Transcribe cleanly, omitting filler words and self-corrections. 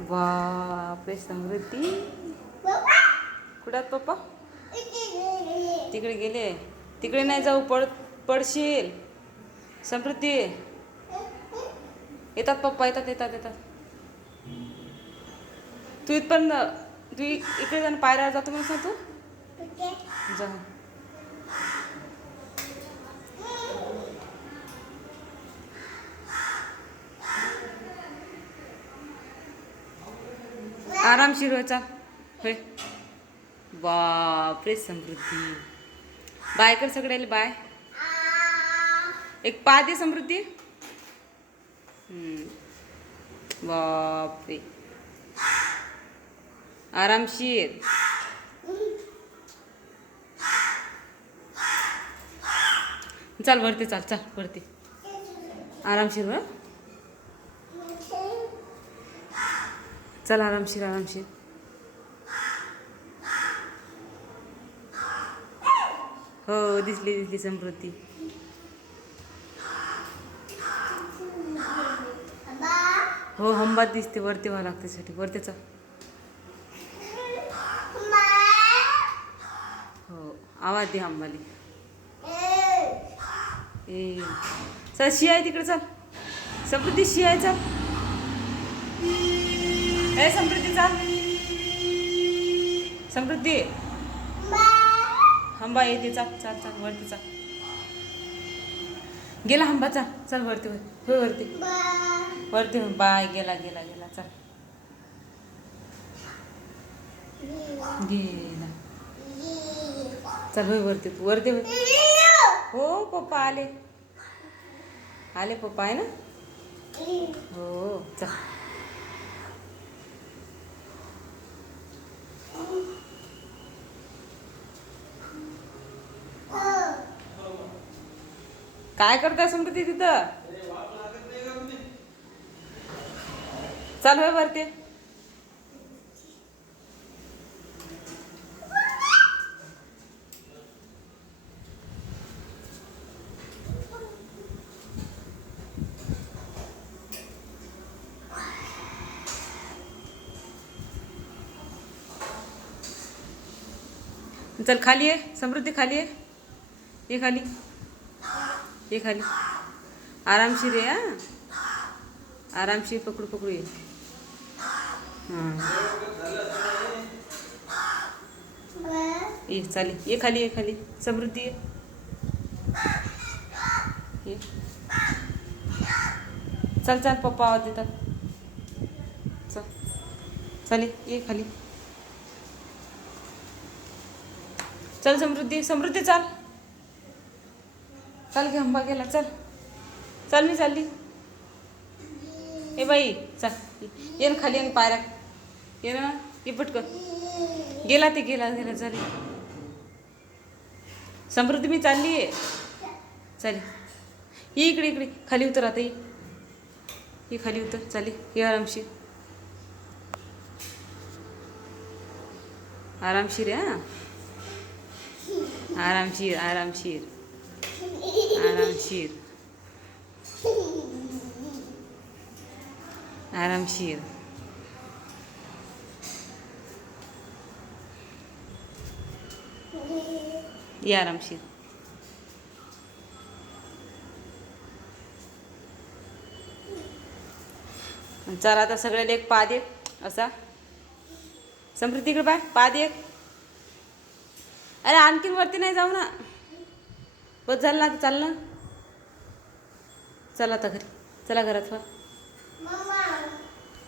बापरे समृद्धी, कुठात पप्पा? तिकडे गेले. तिकडे नाही जाऊ, पडशील. समृद्धी, येतात पप्पा, येतात येतात येतात. तू पण तू इकडे जाणं, पायऱ्यावर जातो म्हणून तू जा. आरामशीर व्हायचा होय. बापरे समृद्धी, बाय कर सगळ्याला, बाय. एक पा दे समृद्धी. बापरे, आरामशीर. चल वरती, चाल चल वरती, आरामशीर वर. चल आरामशीर आरामशीर. हो दिसली दिसली समृद्धी. हो हंबात दिसते, वरती व्हावं लागते साठी, वरती चल. हो आवाज दे हंबाली. ए चल, शी आहे तिकडे, चल समृद्धी, शी आहे चल. ए समृद्धी चाल, समृद्धी. हंबा येते, चाल चाल चाल वरती चाल. गेला हंबा, चाल चल वरती, होय वरती वरती. बाय, गेला गेला गेला, चल गेला. चल होय वरती, तू वरती होय. हो पप्पा आले, आले पप्पा आहे ना. हो चल. काय करताय समृद्धी तिथं? चल होय वरती. चल खाली आहे समृद्धी, खाली आहे, ये खाली, ये खाली. आरामशीर आहे हा, आरामशीर, पकडू पकडू ये. हां ये चालेल, ये खाली, ये खाली समृद्धी, ये. चल चल पप्पा आवाज देतात. चल चालेल, ये खाली. चल समृद्धी, समृद्धी चाल, चल घे हंबा गेला, चल चल मी चालली. ए बाई चल, ये ना खाली, ये ना पायऱ्या, ये ना, ये पटकन. गेला ते, गेला गेला, चालेल समृद्धी, मी चालली आहे. चालेल ये इकडे, इकडे खाली उतर आता, ये खाली उतर, चालेल ये आरामशीर, आरामशीर आहे हा, आरामशीर आरामशीर आरामशीर आरामशीर. ये आरामशीर. चल आता सगळ्याला एक पाद एक असा. समृद्धीकडे बाय, पाद एक. अरे आणखीन वरती नाही जाऊ ना, बस झालं ना, चाल ना. चला आता घरी, चला घरात.